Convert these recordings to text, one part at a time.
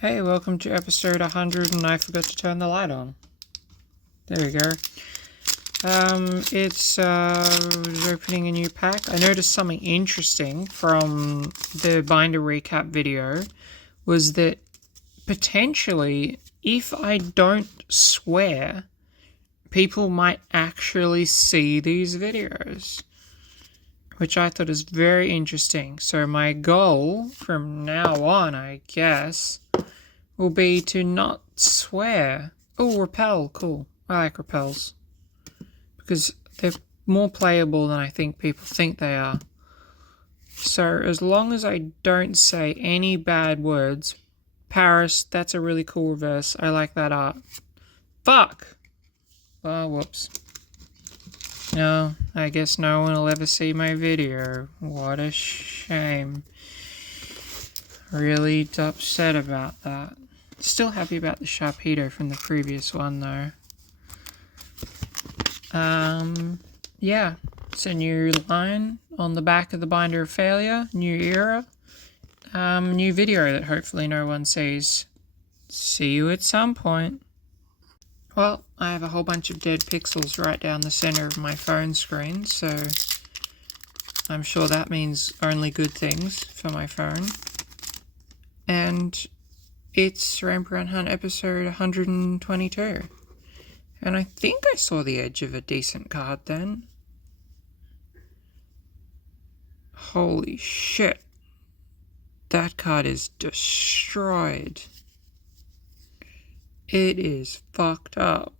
Hey, welcome to episode 100 and I forgot to turn the light on. There we go. It's opening a new pack. I noticed something interesting from the binder recap video was that potentially if I don't swear, people might actually see these videos, which I thought is very interesting. So my goal from now on, I guess, will be to not swear. Oh, repel, cool. I like repels. Because they're more playable than I think people think they are. So as long as I don't say any bad words, Paris, that's a really cool reverse. I like that art. Fuck! Oh, whoops. No, I guess no one will ever see my video. What a shame. Really upset about that. Still happy about the Sharpedo from the previous one though. Yeah, it's a new line on the back of the binder of failure, new era, new video that hopefully no one sees. See you at some point. Well, I have a whole bunch of dead pixels right down the center of my phone screen, so I'm sure that means only good things for my phone. And it's Rainbreon Hunt episode 122. And I think I saw the edge of a decent card then. Holy shit. That card is destroyed. It is fucked up.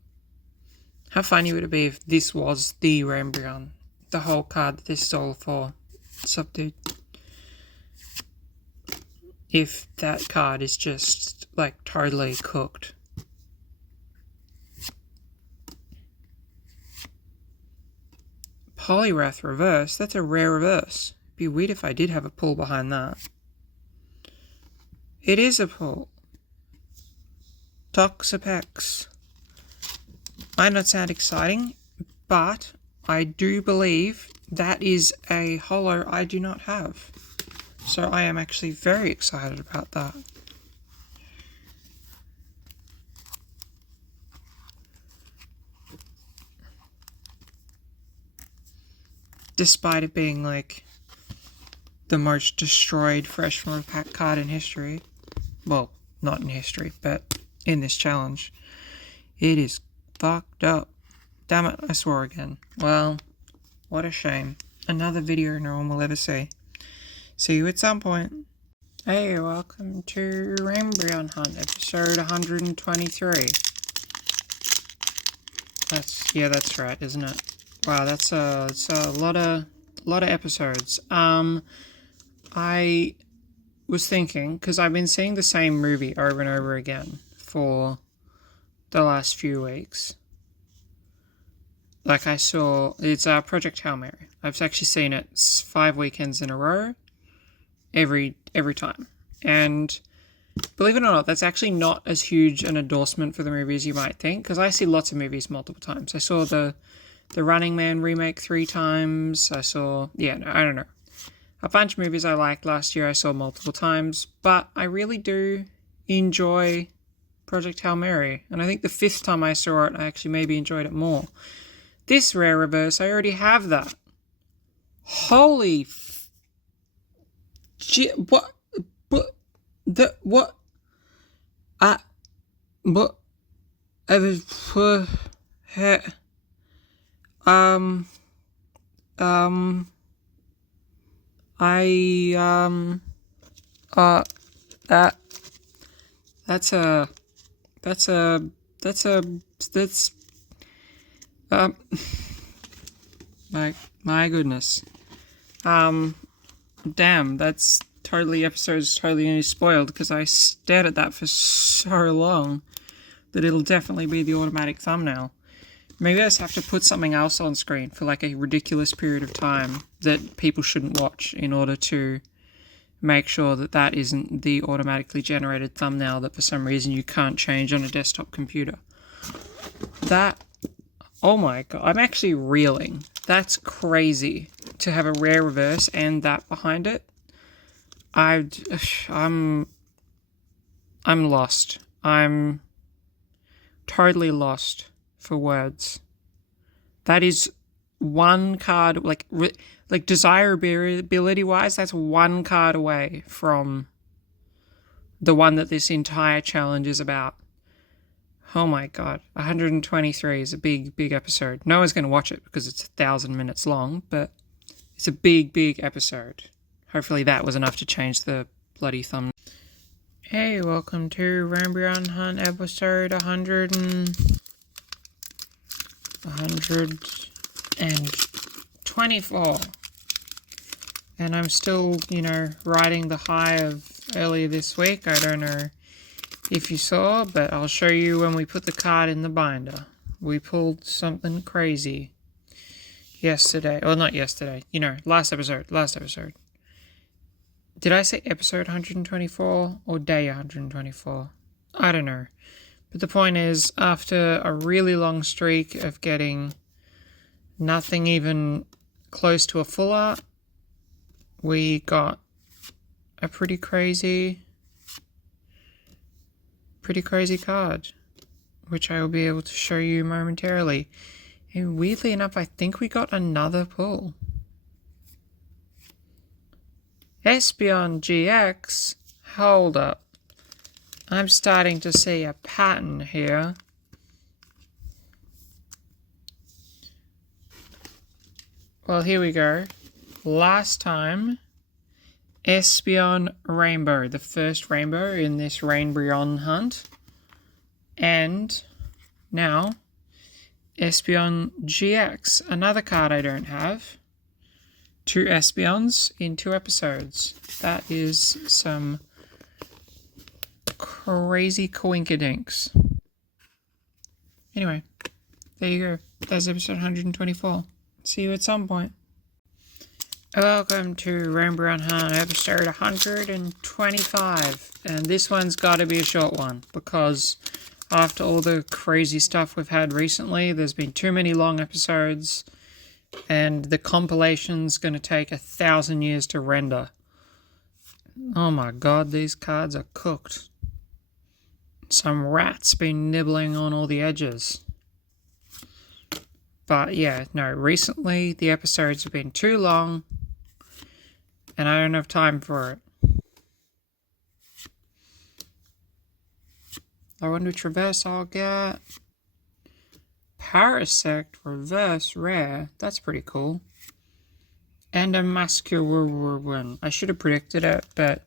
How funny would it be if this was the Rainbreon? The whole card that this is all for. What's up, dude? If that card is just, like, totally cooked. Poliwrath reverse? That's a rare reverse. It'd be weird if I did have a pull behind that. It is a pull. Toxapex. Might not sound exciting, but I do believe that is a holo I do not have. So I am actually very excited about that. Despite it being like the most destroyed fresh from a pack card in history. Well, not in history, but in this challenge. It is fucked up. Damn it, I swore again. Well, what a shame. Another video no one will ever see. See you at some point. Hey, welcome to Rainbreon Hunt, episode 123. That's right, isn't it? Wow, that's a lot of episodes. I was thinking, because I've been seeing the same movie over and over again for the last few weeks. Like it's Project Hail Mary. I've actually seen it 5 weekends in a row, every time. And believe it or not, that's actually not as huge an endorsement for the movie as you might think, because I see lots of movies multiple times. I saw the Running Man remake 3 times. I don't know. A bunch of movies I liked last year I saw multiple times, but I really do enjoy Project Hail Mary. And I think the 5th time I saw it, I actually maybe enjoyed it more. This rare reverse, I already have that. Holy what? My goodness. Damn, that's episode's totally spoiled because I stared at that for so long that it'll definitely be the automatic thumbnail. Maybe I just have to put something else on screen for like a ridiculous period of time that people shouldn't watch in order to make sure that that isn't the automatically generated thumbnail that for some reason you can't change on a desktop computer. Oh my god, I'm actually reeling. That's crazy to have a rare reverse and that behind it. I'm I'm lost. I'm totally lost for words. That is one card, like desirability wise, that's one card away from the one that this entire challenge is about. Oh my god, 123 is a big episode. No one's going to watch it because it's 1,000 minutes long, but it's a big episode. Hopefully that was enough to change the bloody thumbnail. Hey, welcome to Rainbreon Hunt episode 124. And I'm still, riding the high of earlier this week. I don't know if you saw, but I'll show you when we put the card in the binder. We pulled something crazy yesterday. Well, not yesterday. Last episode. Did I say episode 124 or day 124? I don't know. But the point is, after a really long streak of getting nothing even close to a full art, we got a pretty crazy card, which I will be able to show you momentarily. And weirdly enough, I think we got another pull. Espeon GX? Hold up. I'm starting to see a pattern here. Well, here we go. Last time, Espeon Rainbow, the first rainbow in this Rainbreon hunt. And now, Espeon GX, another card I don't have. 2 Espeons in 2 episodes. That is some crazy coinkydinks. Anyway, there you go. That's episode 124. See you at some point. Welcome to Rainbreon Hunt episode 125. And this one's got to be a short one because after all the crazy stuff we've had recently, there's been too many long episodes. And the compilation's going to take 1,000 years to render. Oh my god, these cards are cooked. Some rat's been nibbling on all the edges. But yeah, no, recently the episodes have been too long. And I don't have time for it. I wonder which reverse I'll get. Parasect reverse rare. That's pretty cool. And a muscular one. I should have predicted it, but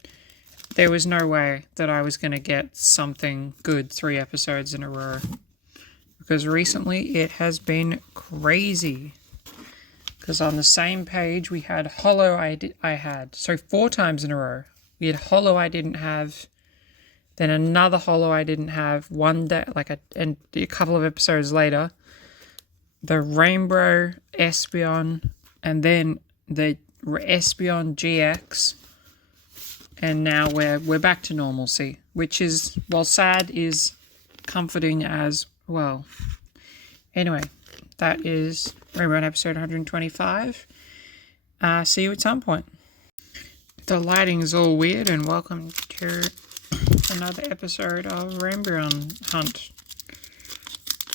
there was no way that I was going to get something good 3 episodes in a row. Because recently it has been crazy. Because on the same page we had Holo so 4 times in a row. We had Holo I didn't have. Then another Holo I didn't have. One day, and a couple of episodes later. The Rainbow Espeon, and then the Espeon GX, and now we're back to normalcy, which is, while sad, is comforting as well. Anyway, that is Rainbow episode 125. See you at some point. The lighting is all weird, and welcome to another episode of Rainbreon Hunt.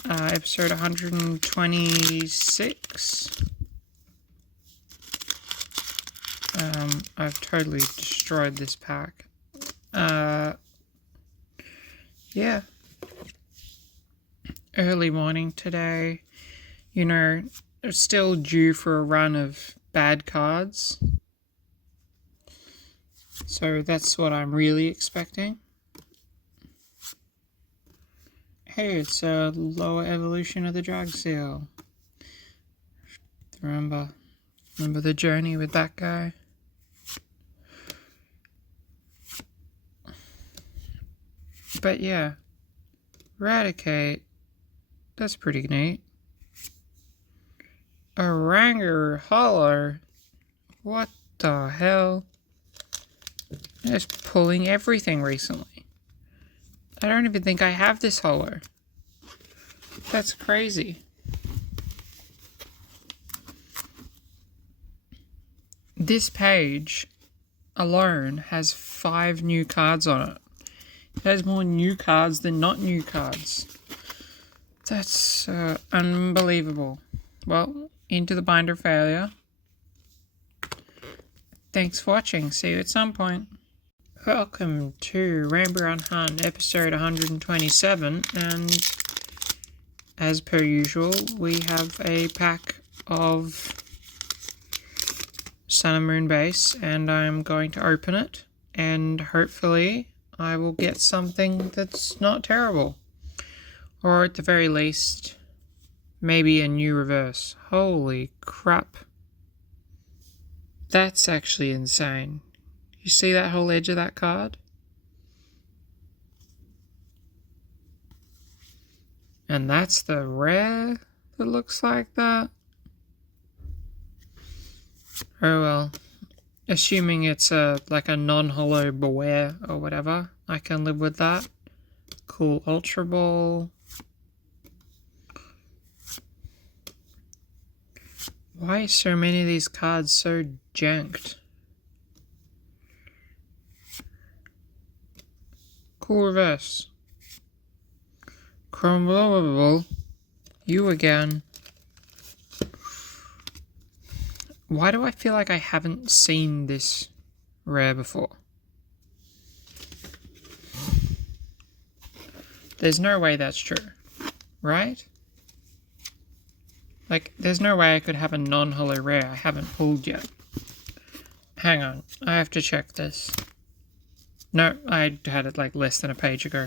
Episode 126. I've totally destroyed this pack. Yeah. Early morning today. Still due for a run of bad cards. So that's what I'm really expecting. Hey, it's a lower evolution of the drag seal. Remember the journey with that guy? But yeah, Eradicate. That's pretty neat. A Ranger Holler. What the hell? Just pulling everything recently. I don't even think I have this holo. That's crazy. This page alone has 5 new cards on it. It has more new cards than not new cards. That's unbelievable. Well, into the binder failure. Thanks for watching. See you at some point. Welcome to Rainbreon Hunt episode 127, and as per usual, we have a pack of Sun and Moon base, and I'm going to open it, and hopefully I will get something that's not terrible. Or at the very least, maybe a new reverse. Holy crap. That's actually insane. You see that whole edge of that card? And that's the rare that looks like that. Oh well. Assuming it's like a non-hollow Beware or whatever, I can live with that. Cool Ultra Ball. Why are so many of these cards so janked? Cool reverse. Crumble. You again. Why do I feel like I haven't seen this rare before? There's no way that's true, right? Like, there's no way I could have a non-hollow rare I haven't pulled yet. Hang on, I have to check this. No, I had it like less than a page ago.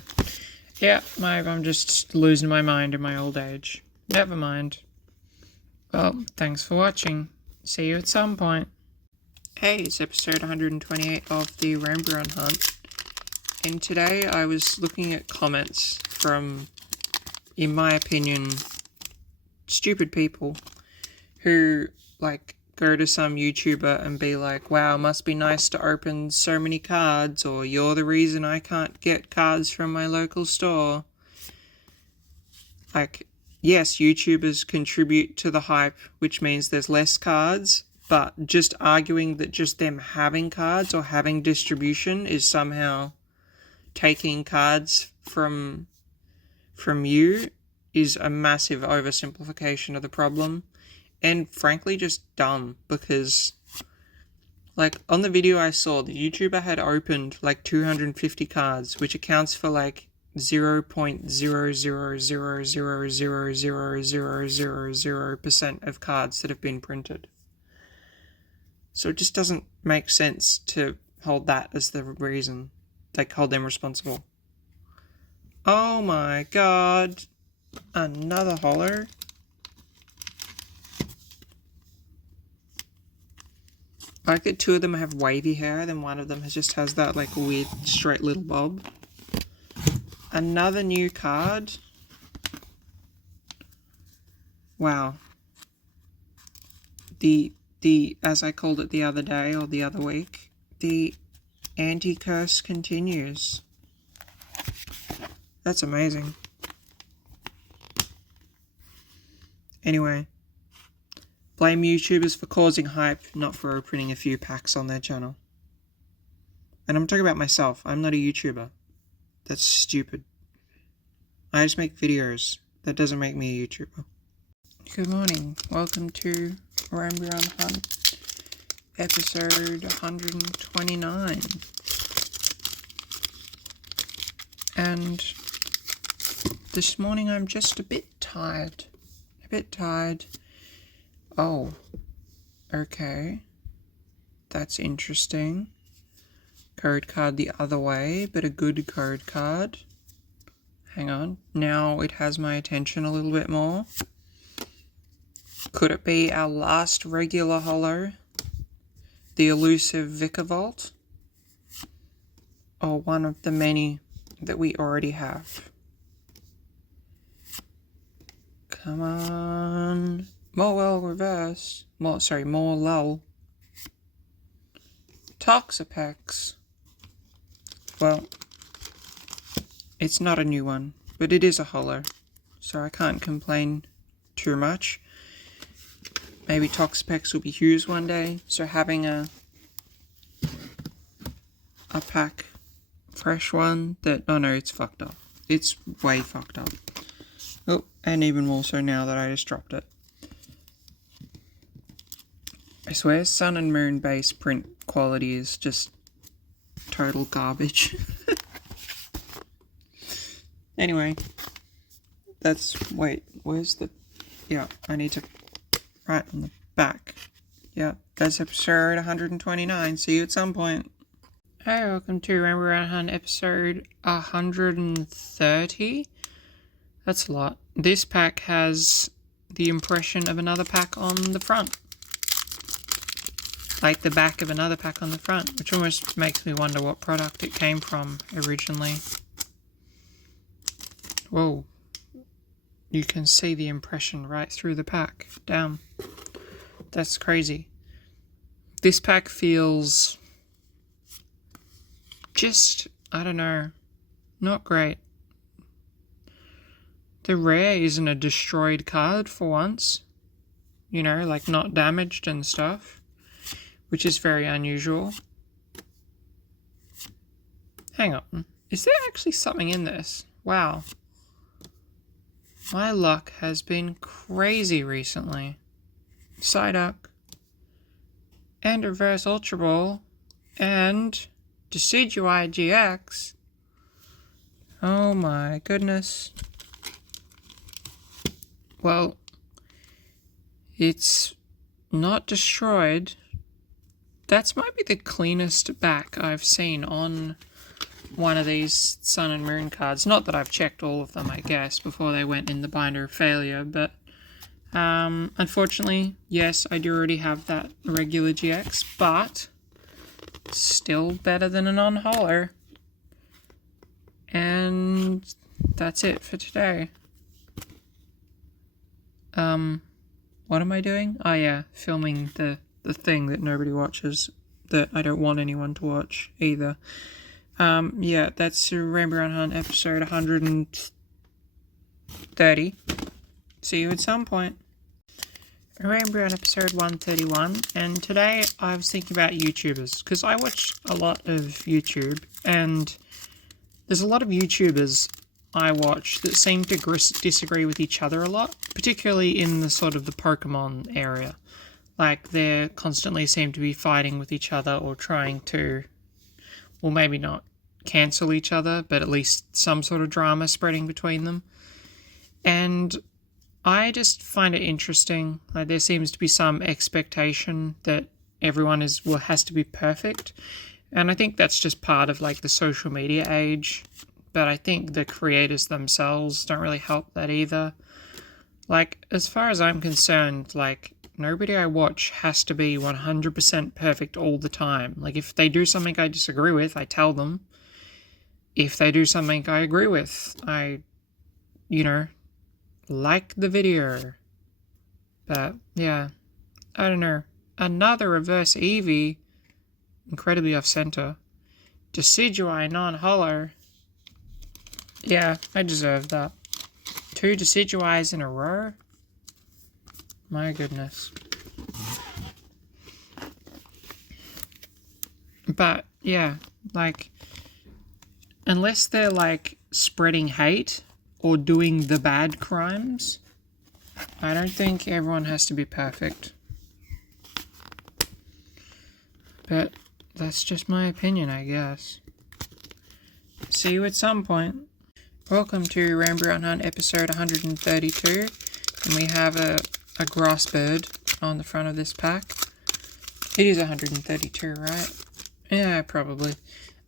Yeah, I'm just losing my mind in my old age. Never mind. Well, thanks for watching. See you at some point. Hey, it's episode 128 of the Rainbreon Hunt. And today I was looking at comments from, in my opinion, stupid people who like go to some YouTuber and be like, wow, must be nice to open so many cards, or you're the reason I can't get cards from my local store. Like, yes, YouTubers contribute to the hype, which means there's less cards, but just arguing that just them having cards or having distribution is somehow taking cards from you is a massive oversimplification of the problem, and frankly just dumb, because like on the video I saw, the YouTuber had opened like 250 cards, which accounts for like 0.000000000% of cards that have been printed. So it just doesn't make sense to hold that as the reason, like hold them responsible. Oh my god. Another holo. I like that two of them have wavy hair, then one of them just has that like weird straight little bob. Another new card. Wow. The as I called it the other day or the other week, the anti-curse continues. That's amazing. Anyway, blame YouTubers for causing hype, not for opening a few packs on their channel. And I'm talking about myself. I'm not a YouTuber. That's stupid. I just make videos. That doesn't make me a YouTuber. Good morning. Welcome to Rainbreon Hunt, episode 129. And this morning I'm just a bit tired. Oh, okay. That's interesting. Code card the other way, but a good code card. Hang on. Now it has my attention a little bit more. Could it be our last regular holo? The elusive Vicavolt? Or one of the many that we already have? Come on. More well reverse. More lull. Toxapex. Well, it's not a new one, but it is a holo, so I can't complain too much. Maybe Toxapex will be Hughes one day, so having a pack fresh one that, oh no, it's fucked up. It's way fucked up. Oh, and even more so now that I just dropped it. I swear Sun and Moon base print quality is just total garbage. Anyway, where's the, yeah, I need to, right on the back. Yeah, that's episode 129. See you at some point. Hey, welcome to Rainbreon Hunt episode 130. That's a lot. This pack has the impression of another pack on the front. Like the back of another pack on the front, which almost makes me wonder what product it came from originally. Whoa. You can see the impression right through the pack. Damn. That's crazy. This pack feels just, I don't know, not great. The rare isn't a destroyed card for once. You know, like not damaged and stuff, which is very unusual. Hang on. Is there actually something in this? Wow. My luck has been crazy recently. Psyduck. And Reverse Ultra Ball. And Decidueye GX. Oh my goodness. Well, it's not destroyed. That might be the cleanest back I've seen on one of these Sun and Moon cards. Not that I've checked all of them, I guess, before they went in the binder of failure, but unfortunately, yes, I do already have that regular GX, but still better than a non-holo. And that's it for today. What am I doing? Oh yeah, filming the thing that nobody watches, that I don't want anyone to watch either. Yeah, that's Rainbreon Hunt episode 130. See you at some point. Rainbreon episode 131, and today I was thinking about YouTubers, because I watch a lot of YouTube, and there's a lot of YouTubers I watch that seem to disagree with each other a lot, particularly in the sort of the Pokemon area. Like, they constantly seem to be fighting with each other or trying to, well, maybe not cancel each other, but at least some sort of drama spreading between them. And I just find it interesting. Like, there seems to be some expectation that everyone has to be perfect. And I think that's just part of, like, the social media age. But I think the creators themselves don't really help that either. Like, as far as I'm concerned, like, nobody I watch has to be 100% perfect all the time. Like, if they do something I disagree with, I tell them. If they do something I agree with, I, like the video. But, yeah, I don't know. Another reverse Eevee, incredibly off-center. Decidueye non-holo. Yeah, I deserve that. 2 Decidueyes in a row? My goodness. But, yeah, like, unless they're, like, spreading hate or doing the bad crimes, I don't think everyone has to be perfect. But that's just my opinion, I guess. See you at some point. Welcome to Rainbreon Hunt episode 132, and we have a grass bird on the front of this pack. It is 132, right? Yeah, probably.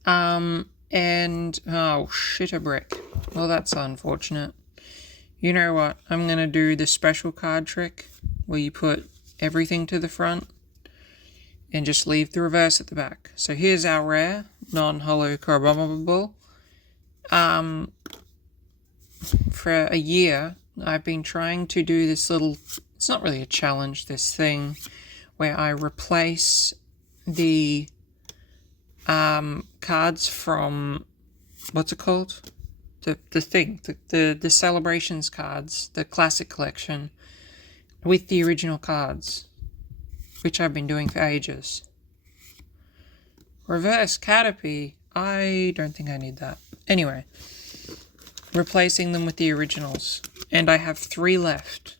And, oh, shit, a brick. Well, that's unfortunate. You know what? I'm going to do the special card trick where you put everything to the front and just leave the reverse at the back. So here's our rare, non-holo Carbomable. For a year, I've been trying to do this little, it's not really a challenge, this thing, where I replace the cards from, what's it called? The Celebrations cards, the Classic Collection, with the original cards, which I've been doing for ages. Reverse Caterpie. I don't think I need that. Anyway, replacing them with the originals. And I have 3 left.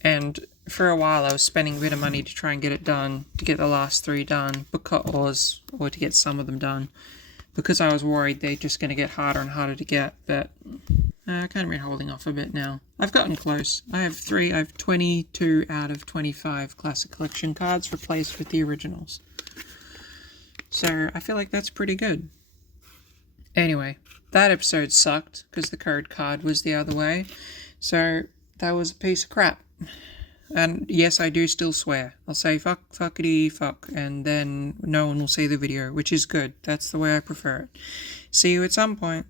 And for a while I was spending a bit of money to try and get it done, to get the last 3 done, or to get some of them done, because I was worried they're just going to get harder and harder to get, but I kind of been holding off a bit now. I've gotten close. I have 22 out of 25 Classic Collection cards replaced with the originals. So I feel like that's pretty good. Anyway, that episode sucked because the code card was the other way. So that was a piece of crap. And yes, I do still swear. I'll say fuck, fuckity, fuck, and then no one will see the video, which is good. That's the way I prefer it. See you at some point.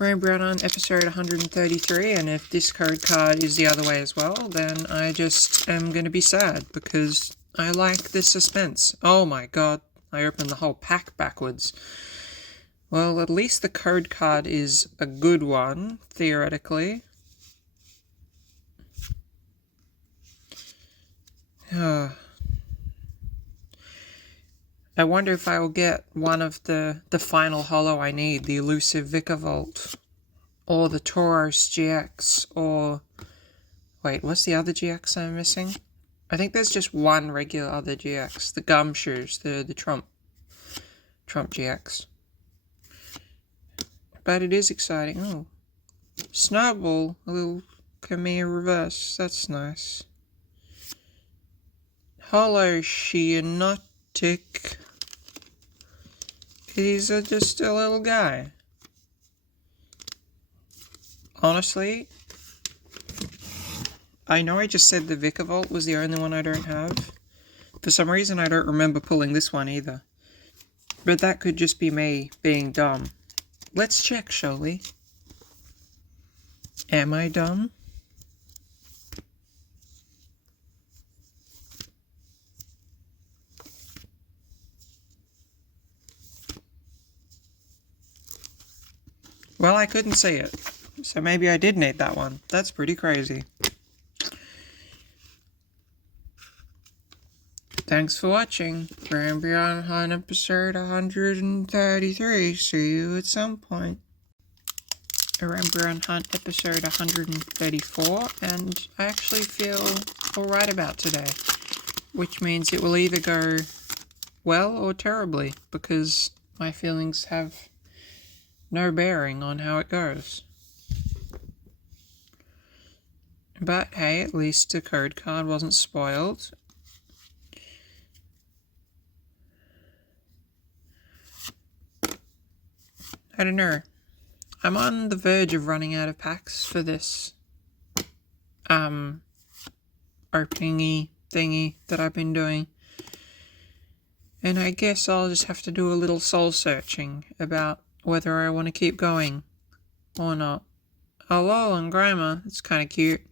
Rainbreon on episode 133, and if this code card is the other way as well, then I just am going to be sad, because I like the suspense. Oh my god, I opened the whole pack backwards. Well, at least the code card is a good one, theoretically. I wonder if I will get one of the final holo I need, the elusive Vikavolt, or the Tauros GX, or... Wait, what's the other GX I'm missing? I think there's just one regular other GX, the Gumshoes, the Trump GX. But it is exciting. Oh, Snowball, a little Khmer reverse, that's nice. Holo Shianotic. He's just a little guy. Honestly, I know I just said the Vikavolt was the only one I don't have. For some reason I don't remember pulling this one either. But that could just be me being dumb. Let's check, shall we? Am I dumb? Well, I couldn't see it, so maybe I did need that one. That's pretty crazy. Thanks for watching. Rainbreon on episode 133. See you at some point. Rainbreon Hunt episode 134, and I actually feel alright about today, which means it will either go well or terribly, because my feelings have no bearing on how it goes. But hey, at least the code card wasn't spoiled. I don't know. I'm on the verge of running out of packs for this opening-y thingy that I've been doing. And I guess I'll just have to do a little soul searching about whether I want to keep going or not. Oh lol, and Grandma, it's kind of cute.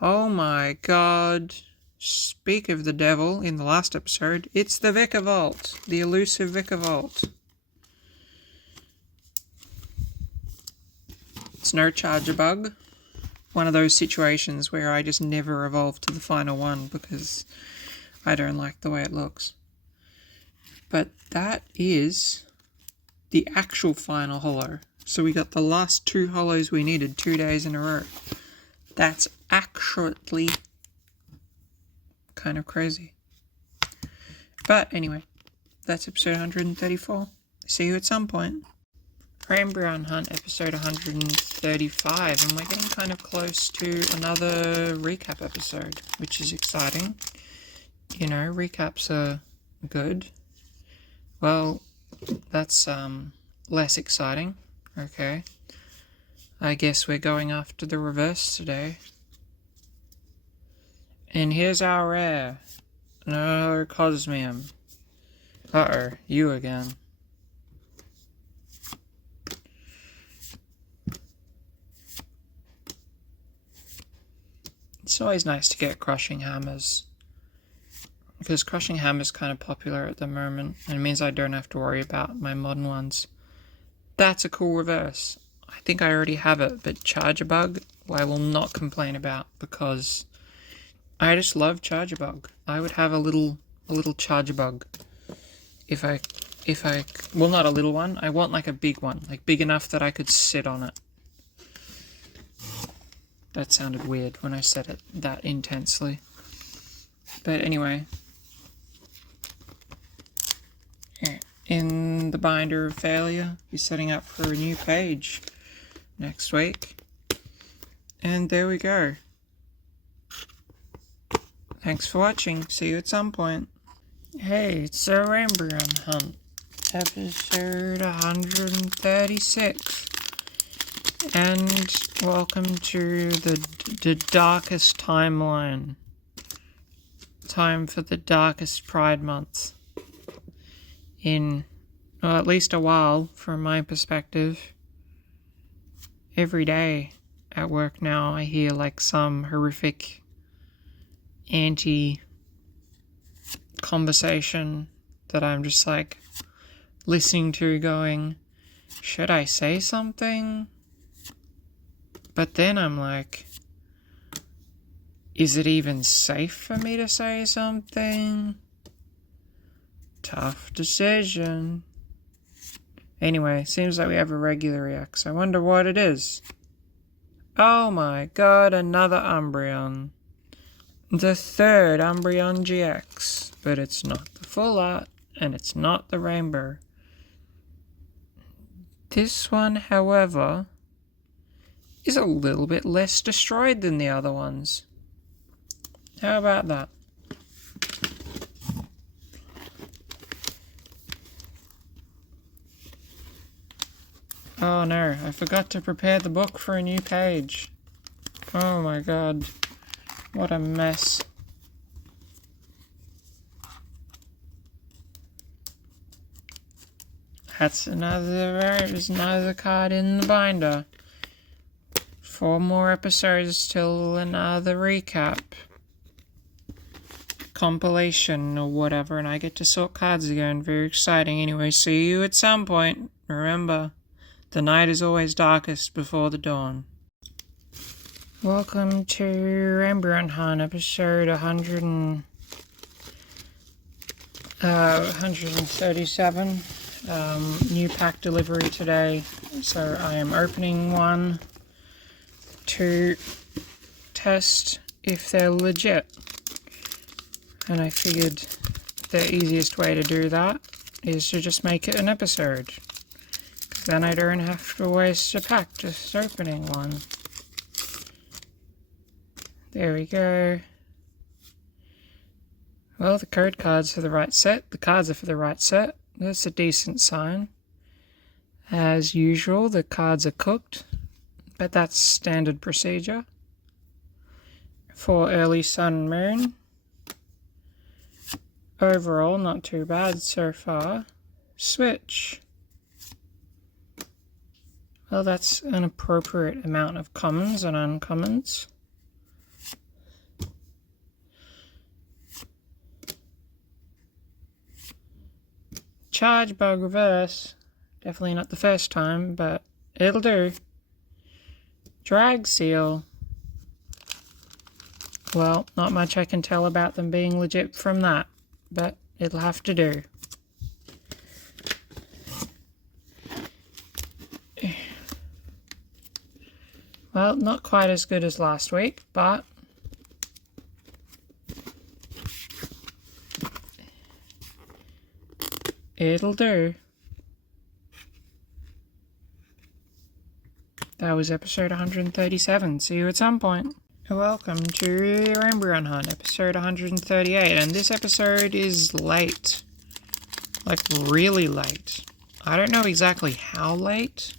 Oh my god. Speak of the devil in the last episode, it's the Vikavolt, the elusive Vikavolt. It's no charger bug. One of those situations where I just never evolve to the final one because I don't like the way it looks. But that is the actual final holo. So we got the last 2 holos we needed 2 days in a row. That's actually kind of crazy. But anyway, that's episode 134. See you at some point. Rainbreon Hunt episode 135, and we're getting kind of close to another recap episode, which is exciting. You know, recaps are good. Well, that's less exciting. Okay. I guess we're going after the reverse today. And here's our rare. Another Cosmium. Uh-oh, you again. It's always nice to get Crushing Hammers, because Crushing Hammer's kind of popular at the moment, and it means I don't have to worry about my modern ones. That's a cool reverse. I think I already have it, but Charger Bug, I will not complain about, because I just love Charger Bug. I would have a little Charger Bug if I well, not a little one. I want like a big one, like big enough that I could sit on it. That sounded weird when I said it that intensely. But anyway, in the binder of failure, you're setting up for a new page next week. And there we go. Thanks for watching. See you at some point. Hey, it's a Rainbreon hunt. Episode 136. And welcome to the darkest timeline. Time for the darkest Pride Month. In, well, at least a while, from my perspective. Every day at work now, I hear like some horrific anti-conversation that I'm just like listening to going, should I say something? But then I'm like, is it even safe for me to say something? Tough decision. Anyway, seems like we have a regular EX. I wonder what it is. Oh my god, another Umbreon. The third Umbreon GX. But it's not the full art, and it's not the rainbow. This one, however, is a little bit less destroyed than the other ones. How about that? Oh no, I forgot to prepare the book for a new page. Oh my god. What a mess. There's another card in the binder. 4 more episodes till another recap. Compilation or whatever, and I get to sort cards again. Very exciting. Anyway, see you at some point. Remember, the night is always darkest before the dawn. Welcome to Rainbreon Hunt, episode 137. New pack delivery today, so I am opening one to test if they're legit. And I figured the easiest way to do that is to just make it an episode. Then I don't have to waste a pack just opening one. There we go. Well, the code cards are the right set. The cards are for the right set. That's a decent sign. As usual, the cards are cooked, but that's standard procedure. For early sun and moon. Overall, not too bad so far. Switch. Well, that's an appropriate amount of commons and uncommons. Charge bug reverse. Definitely not the first time, but it'll do. Drag seal. Well, not much I can tell about them being legit from that, but it'll have to do. Well, not quite as good as last week, but it'll do. That was episode 137. See you at some point. Welcome to Rainbreon Hunt, episode 138, and this episode is late. Like, really late. I don't know exactly how late,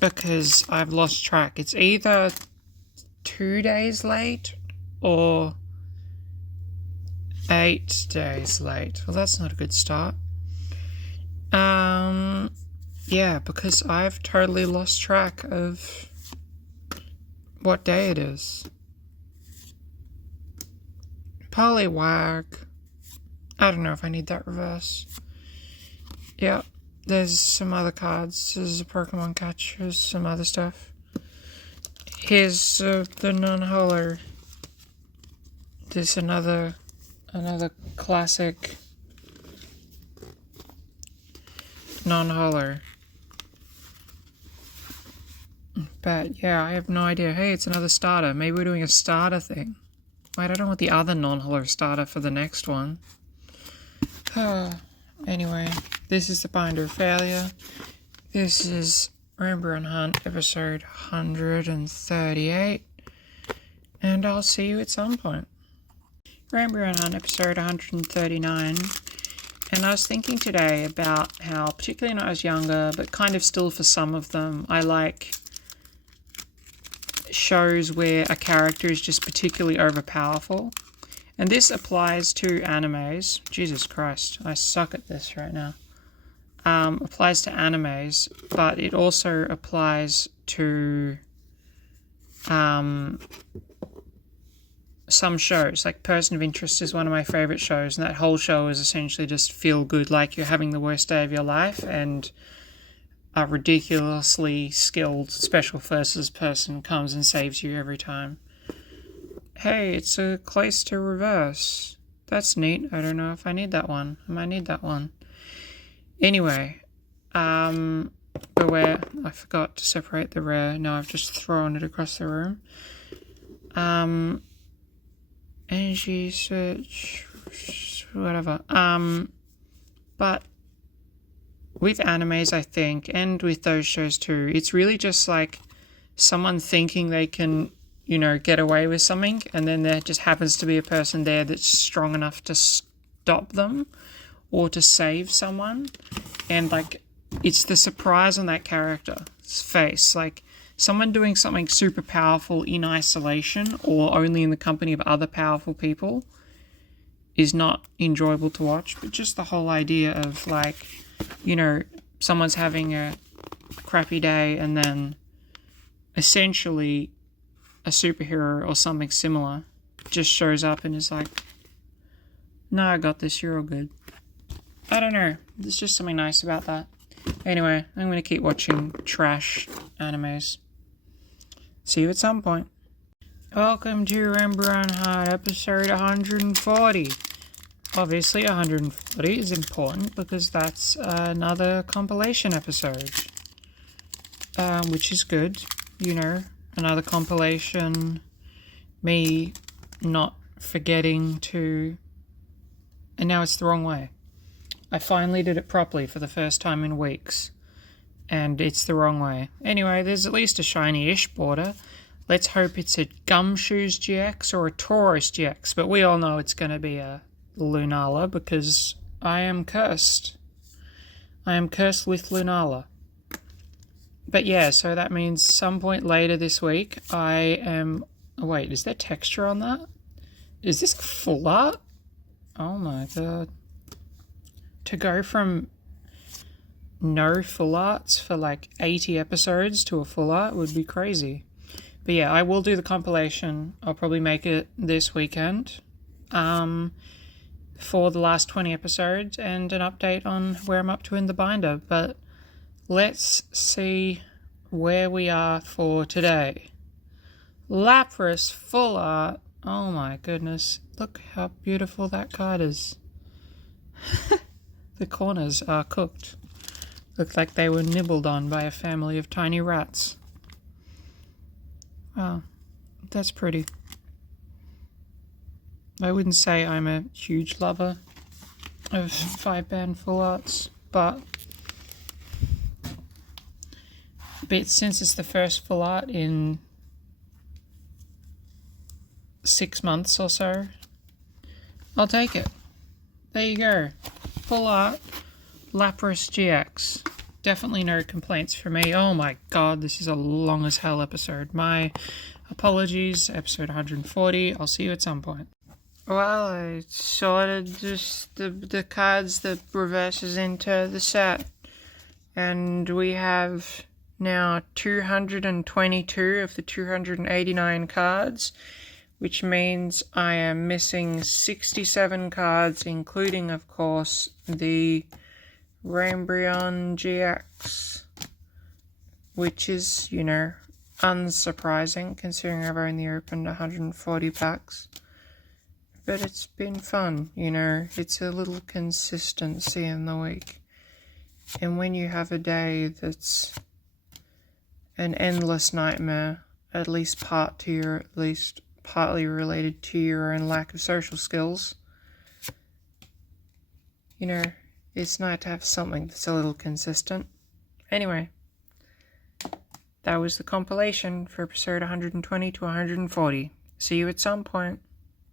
because I've lost track. It's either 2 days late or 8 days late. Well, that's not a good start. Yeah, because I've totally lost track of what day it is. Poliwag. I don't know if I need that reverse. Yeah, there's some other cards. There's a Pokemon catch. There's some other stuff. Here's the non-holo. There's another classic non-holo. But yeah, I have no idea. Hey, it's another starter. Maybe we're doing a starter thing. Wait, I don't want the other non-holo starter for the next one. Anyway, this is the Binder of Failure. This is Rainbreon Hunt episode 138. And I'll see you at some point. Rainbreon Hunt episode 139. And I was thinking today about how, particularly when I was younger, but kind of still for some of them, I like shows where a character is just particularly overpowerful. And this applies to animes. Jesus Christ, I suck at this right now. Applies to animes, but it also applies to some shows. Like Person of Interest is one of my favorite shows, and that whole show is essentially just feel good, like you're having the worst day of your life, and a ridiculously skilled special forces person comes and saves you every time. Hey, it's a Clayster reverse. That's neat. I don't know if I need that one. I might need that one. Anyway, beware. I forgot to separate the rare. Now I've just thrown it across the room. Energy search, whatever. But with animes, I think, and with those shows too, it's really just like someone thinking they can, get away with something, and then there just happens to be a person there that's strong enough to stop them or to save someone. And like, it's the surprise on that character's face. Like, someone doing something super powerful in isolation or only in the company of other powerful people is not enjoyable to watch. But just the whole idea of like, someone's having a crappy day and then essentially a superhero or something similar just shows up and is like, no, I got this, you're all good. I don't know. There's just something nice about that. Anyway, I'm going to keep watching trash animes. See you at some point. Welcome to Rainbreon Hunt episode 140. Obviously, 140 is important because that's another compilation episode. Which is good, another compilation, me not forgetting to... And now it's the wrong way. I finally did it properly for the first time in weeks. And it's the wrong way. Anyway, there's at least a shiny-ish border. Let's hope it's a Gumshoes GX or a Tauros GX. But we all know it's going to be a Lunala because I am cursed. I am cursed with Lunala. But yeah, so that means some point later this week I am... Oh, wait, is there texture on that? Is this full art? Oh my god. To go from no full arts for like 80 episodes to a full art would be crazy. But yeah, I will do the compilation. I'll probably make it this weekend for the last 20 episodes and an update on where I'm up to in the binder. But let's see where we are for today. Lapras full art. Oh my goodness. Look how beautiful that card is. The corners are cooked. Look like they were nibbled on by a family of tiny rats. Wow, that's pretty. I wouldn't say I'm a huge lover of 5-band full arts, but since it's the first full art in 6 months or so, I'll take it. There you go. Full art, Lapras GX. Definitely no complaints from me. Oh my god, this is a long as hell episode. My apologies, episode 140. I'll see you at some point. Well, I sorted just the cards that reverses into the set. And we have now 222 of the 289 cards, which means I am missing 67 cards, including, of course, the Rainbreon GX, which is, unsurprising considering I've only opened 140 packs. But it's been fun, it's a little consistency in the week. And when you have a day that's an endless nightmare, at least partly related to your own lack of social skills, you know, it's nice to have something that's a little consistent. Anyway, that was the compilation for episode 120 to 140. See you at some point.